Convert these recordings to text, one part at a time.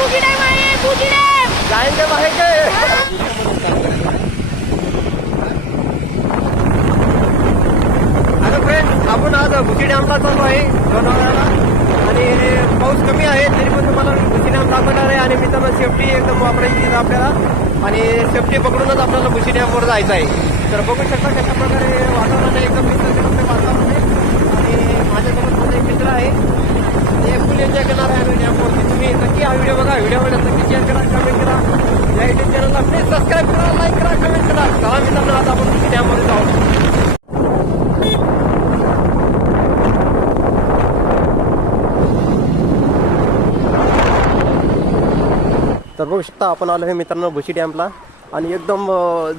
बुगी dam आहे dam आहे काय हॅलो फ्रेंड आपण आज भुशी डॅमला चालू आहे लोणावळ्याला. आणि पाऊस कमी आहे तरी पण तुम्हाला मी भुशी डॅम दाखवणार आहे. आणि मित्रांनो सेफ्टी एकदम वापरायची आपल्याला. आणि सेफ्टी पकडूनच आपल्याला भुशी डॅमवर जायचं आहे. तर बघू शकता कशा प्रकारे वातावरण एकदम मित्र वातावरण आहे. आणि माझ्यासोबत माझा एक मित्र आहे. एन्जॉय करणार आहे आम्ही डॅमवरती तुम्ही नक्की हा व्हिडिओ बघा. व्हिडिओ आवडला नक्की शेअर करा कमेंट करा. या युट्यूब चॅनलला प्लीज सबस्क्राईब करा लाईक करा कमेंट करा. चला मित्रांनो आता आपण भुशी डॅमवर जाऊ. तर बघू शकता आपण आलो आहे मित्रांनो भुशी डॅमला आणि एकदम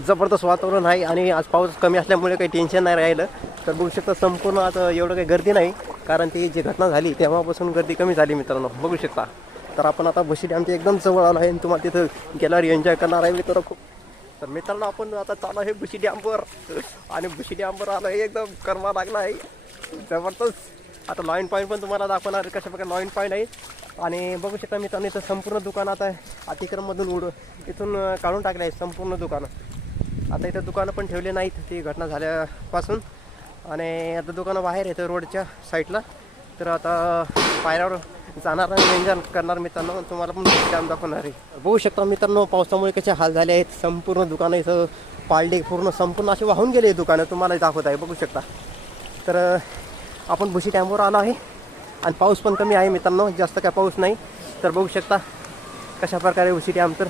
जबरदस्त वातावरण आहे आणि आज पाऊस कमी असल्यामुळे काही टेन्शन नाही राहिलं. तर बघू शकता संपूर्ण आता एवढं काही गर्दी नाही. कारण ती जी घटना झाली तेव्हापासून गर्दी कमी झाली मित्रांनो. बघू शकता. तर आपण आता भुशी डॅमच्या एकदम जवळ आलो आहे आणि तुम्हाला तिथं गेल्यावर एन्जॉय करणार आहे मित्र खूप. तर मित्रांनो आपण आता चालू आहे भुशी डॅमवर आणि भुशी डॅमवर आलो आहे एकदम कर्मा लागला आहे. जबरदस्त. आता लॉईन पॉईंट पण तुम्हाला दाखवणार कशाप्रकारे कशा प्रकारे लॉईन पॉईंट आहे. आणि बघू शकता मित्रांनो इथं संपूर्ण दुकान आता अतिक्रममधून उड इथून काढून टाकले आहे संपूर्ण दुकानं. आता इथं दुकानं पण ठेवले नाहीत. ती घटना झाल्यापासून. आणि आता दुकानं बाहेर येतं रोडच्या साईडला. तर आता पायऱ्यावर जाणार आणि एन्जॉय करणार मित्रांनो. तुम्हाला पण काम दाखवणार आहे. बघू शकता मित्रांनो पावसामुळे कसे हाल झाले आहेत. संपूर्ण दुकानं इथं पालडे पूर्ण संपूर्ण असे वाहून गेले दुकानं. तुम्हाला दाखवत आहे बघू शकता. तर आपण भुशी टॅमवर आलो आहे. आणि पाऊस पण कमी आहे मित्रांनो जास्त काय पाऊस नाही. तर बघू शकता कशा प्रकारे भुशी डॅम तर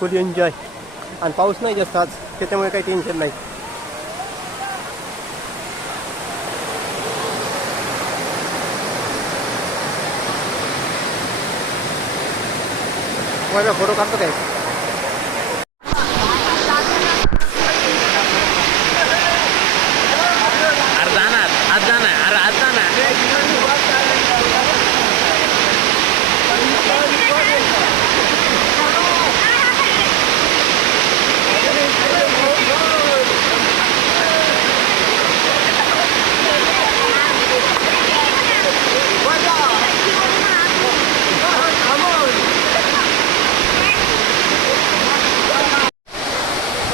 फुल एन्जॉय आणि पाऊस नाही जास्त आज त्याच्यामुळे काही टेन्शन नाही. माझा फोटो काढतो काय अरे जाणार आज जाणार अरे आज जाणार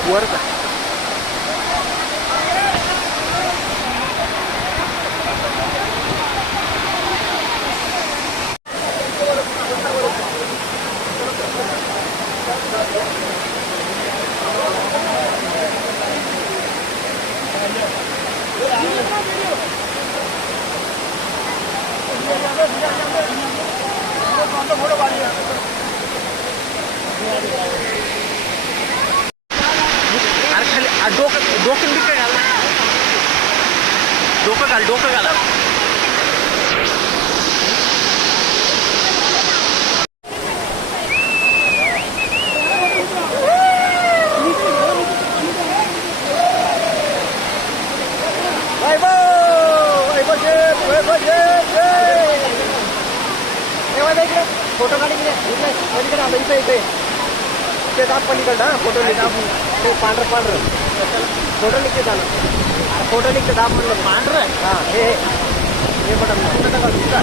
वर फोटो काढ इकडे इकडे पलीकडे आलं इथे इथे ते दाब पलीकडं हा फोटो निघतो ते पांढरं पांढरं फोटो निघते जाणं फोटो निघते दाब म्हणलं पांढरं हा हे हे बटन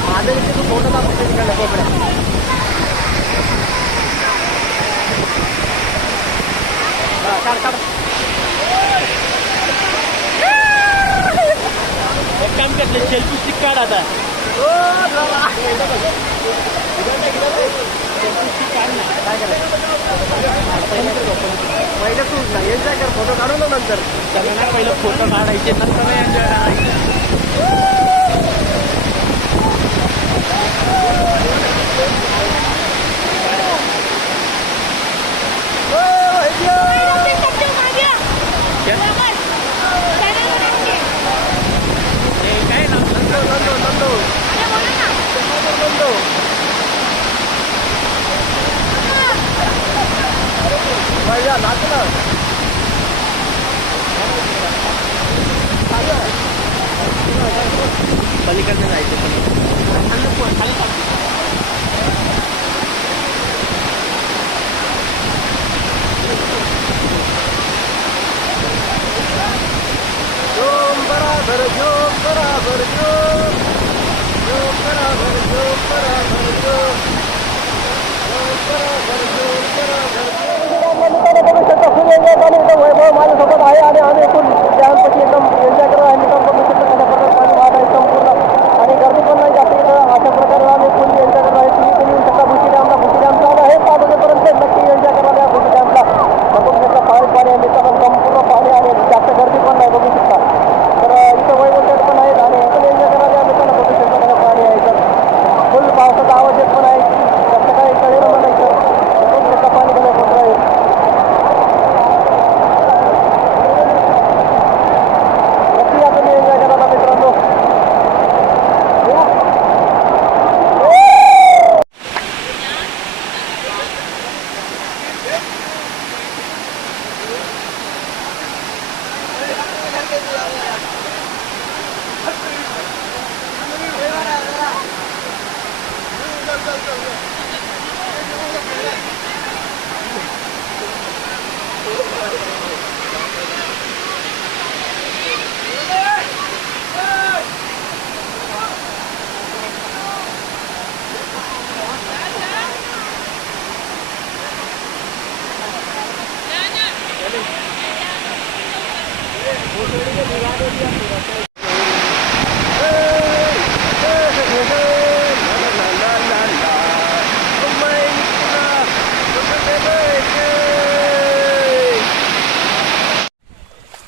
माझं निघते तू फोटो दाब तिकडे कोपऱ्या हा काढ काढ एक काम करले सेल्फी स्टिक काढ आता ओ, बाबा. पहिलं तू ना एन्जॉय कर फोटो काढू ना नंतर. सगळ्यांना पहिलं फोटो काढायचे नंतर एन्जॉय करायचे पलीकडनं जायचं पण. खाली चालतो बराबर जोम वैभव माझ्यासोबत आहे आणि आम्ही एकूण छानपैकी एकदम एन्जॉय करत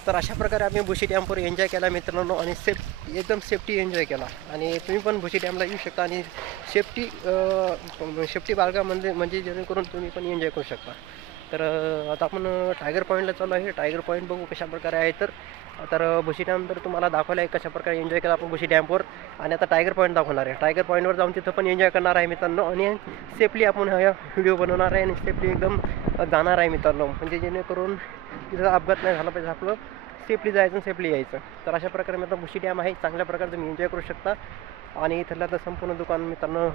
तर अशा प्रकारे आम्ही भुशी डॅमवर एन्जॉय केला मित्रांनो आणि सेफ एकदम सेफ्टी एन्जॉय केला. आणि तुम्ही पण भुशी डॅमला येऊ शकता आणि सेफ्टी सेफ्टी बाळगामध्ये म्हणजे जेणेकरून तुम्ही पण एन्जॉय करू शकता. तर आता आपण टायगर पॉईंटला चालू आहे. टायगर पॉईंट बघू कशा प्रकारे आहे तर. तर भुशी डॅम तर तुम्हाला दाखवलं आहे कशा प्रकारे एन्जॉय केला आपण भुशी डॅमवर आणि आता टायगर पॉईंट दाखवणार आहे. टायगर पॉईंटवर जाऊन तिथं पण एन्जॉय करणार आहे मित्रांनो. आणि सेफली आपण हा व्हिडिओ बनवणार आहे आणि सेफली एकदम जाणार आहे मित्रांनो. म्हणजे जेणेकरून तिथं अपघात नाही झाला पाहिजे आपलं. सेफली जायचं सेफली यायचं. तर अशा प्रकारे मित्रांनो मुशी डॅम आहे. चांगल्या प्रकारे तुम्ही एन्जॉय करू शकता. आणि इथलं तर संपूर्ण दुकान मित्रांनो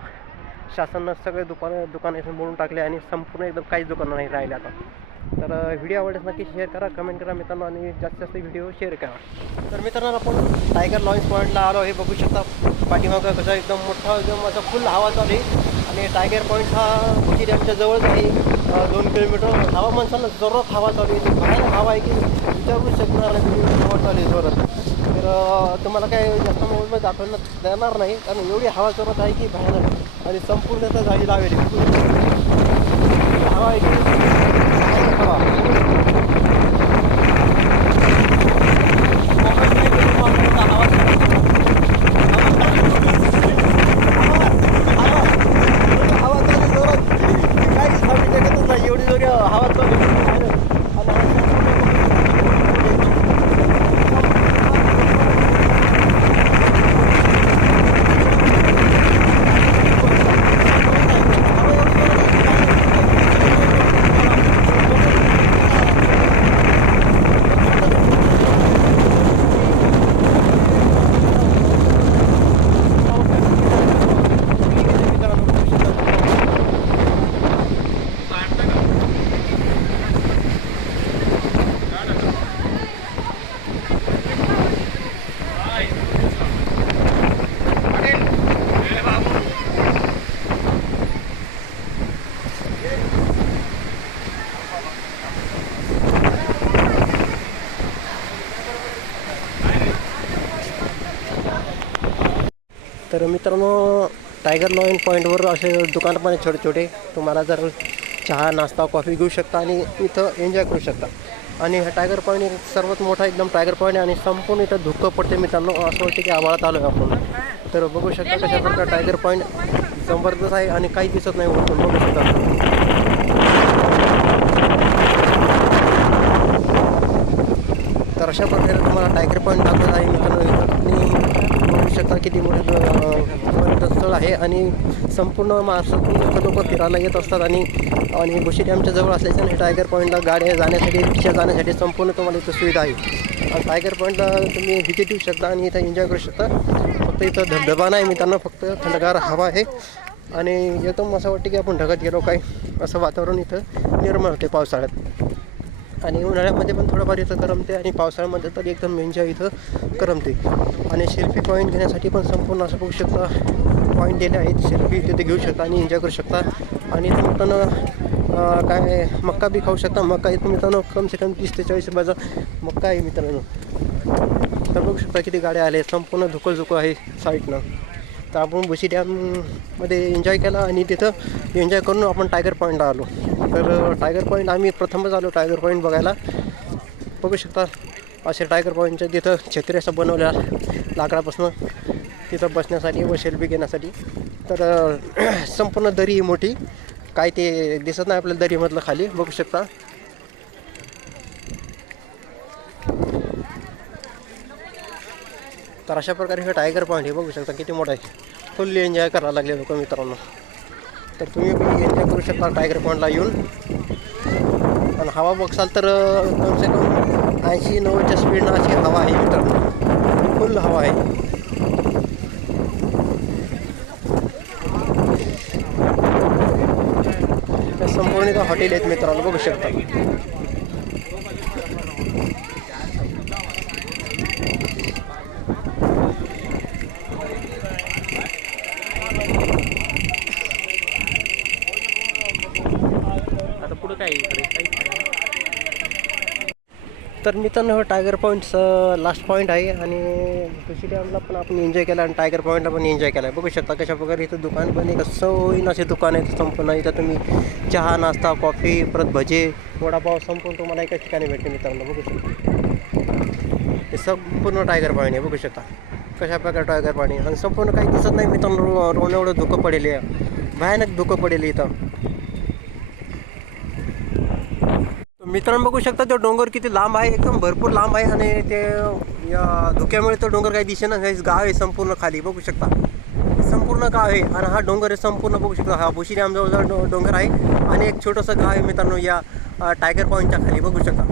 शासनानं सगळे दुकानं दुकान इथून मोडून टाकले आणि संपूर्ण एकदम काहीच दुकानं नाही राहिले आता. तर व्हिडिओ आवडल्यास नक्की शेअर करा कमेंट करा मित्रांनो आणि जास्तीत जास्त व्हिडिओ शेअर करा. तर मित्रांनो आपण टायगर लॉन्च पॉईंटला आलो हे बघू शकता पाठीमागं कसं एकदम मोठा एकदम असा फुल हवा चालू आहे. आणि टायगर पॉईंट हा मुशी डॅमच्या जवळच आहे. दोन किलोमीटर हवा माणसाला जोरात हवा चालू आहे भयानक हवा आहे की विचारू शकणार नाही हवा चालू आहे जोरात. तर तुम्हाला काय जास्त मोबाईलमध्ये दाखवण्यात देणार नाही. कारण एवढी हवा जोरात आहे की भयानक आणि संपूर्ण आता झाडी लावेल. हवा आहे. की हवा चालू जोरात काहीच थांबू शकतच नाही एवढी जोरी हवा चालू आहे. तर मित्रांनो टायगर लॉईन पॉईंटवर असे दुकानं पण आहेत छोटे छोटे तुम्हाला जर चहा नाश्ता कॉफी घेऊ शकता आणि इथं एन्जॉय करू शकता. आणि हा टायगर पॉईंट एक सर्वात मोठा एकदम टायगर पॉईंट आहे आणि संपूर्ण इथं धुकं पडते मित्रांनो. असं वाटतं की आवाळात आलो आहे आपण. तर बघू शकता कशा प्रकारे टायगर पॉईंट जबरदस्त आहे आणि काही दिसत नाही वरतून. बघू शकता. तर अशा प्रकारे तुम्हाला टायगर पॉईंट दाखवत आहे मित्रांनो. आणि बघू शकता किती मोठे स्थळ आहे आणि संपूर्ण महाराष्ट्रातून लोक लोक फिरायला येत असतात आणि आणि बुशी डॅमच्या जवळ असल्याच्याने टायगर पॉईंटला गाड्या जाण्यासाठी रिक्षा जाण्यासाठी संपूर्ण तुम्हाला इथं सुविधा आहे. आणि टायगर पॉईंटला तुम्ही व्हिजिट देऊ शकता आणि इथं एन्जॉय करू शकता. फक्त इथं धबधबा नाही मी त्यांना फक्त थंडगार हवा आहे. आणि एकदम असं वाटतं की आपण ढगत गेलो काय असं वातावरण इथं निर्माण होते पावसाळ्यात. आणि उन्हाळ्यामध्ये पण थोडंफार इथं करमते आणि पावसाळ्यामध्ये तर एकदम एन्जॉय इथं करमते. आणि सेल्फी पॉईंट घेण्यासाठी पण संपूर्ण असं बघू शकता. पॉईंट दिले आहेत. सेल्फी तिथे घेऊ शकता आणि एन्जॉय करू शकता. आणि इथं मित्रांनो काय मक्का बी खाऊ शकता. मक्का इथं मित्रांनो कम से कम तीस ते चाळीस रुपयाचा मक्का आहे मित्रांनो. तर बघू शकता किती गाड्या आल्या. संपूर्ण धुकं धुकं आहे साईडनं. तर आपण बुशी डॅममध्ये एन्जॉय केला आणि तिथं एन्जॉय करून आपण टायगर पॉईंटला आलो. तर टायगर पॉईंट आम्ही प्रथमच आलो टायगर पॉईंट बघायला. बघू शकता असे टायगर पॉईंटच्या तिथं छत्री असं बनवल्या लाकडापासून. तिथं बसण्यासाठी व शेल्फी घेण्यासाठी. तर संपूर्ण दरी ही मोठी. काय ते दिसत नाही आपल्याला दरीमधलं खाली. बघू शकता. तर अशा प्रकारे हे टायगर पॉईंट हे बघू शकता. किती मोठं आहे. फुल्ली एन्जॉय करायला लागले लोक मित्रांनो. तर तुम्ही पण एन्जॉय करू शकता टायगर पॉईंटला येऊन. आणि हवा बघसाल तर कमसे कम कम ऐंशी नव्वदच्या स्पीडनं अशी हवा आहे मित्रांनो. फुल हवा आहे. संपूर्ण इथं हॉटेल आहेत मित्रांनो बघू शकता. आता पुढं काय इकडे. तर मित्रांनो हा टायगर पॉईंटचं लास्ट पॉईंट आहे आणि खुशी डॅमला पण आपण एन्जॉय केला आणि टायगर पॉईंटला पण एन्जॉय केला बघू शकता कशा प्रकारे इथं दुकान पण एक सवयीन असे दुकान आहे संपूर्ण इथं तुम्ही चहा नाश्ता कॉफी परत भजे वडापाव संपूर्ण तुम्हाला एकाच ठिकाणी भेटते मित्रांनो बघू शकता. हे संपूर्ण टायगर पाणी आहे बघू शकता. कशा प्रकारे टायगर पाणी आहे आणि संपूर्ण काही दिसत नाही मित्रांनो रो- रोड एवढं धुकं पडेल आहे. भयानक धुकं पडेल इथं. मित्रांनो बघू शकता तो डोंगर किती लांब आहे एकदम भरपूर लांब आहे आणि ते या धुक्यामुळे तो डोंगर काही दिसेना गाव आहे संपूर्ण खाली बघू शकता. संपूर्ण गाव आहे आणि हा डोंगर संपूर्ण बघू शकता. हा भुशिरी आमजवळचा डोंगर आहे आणि एक छोटंसं गाव आहे मित्रांनो या टायगर पॉईंटच्या खाली बघू शकता.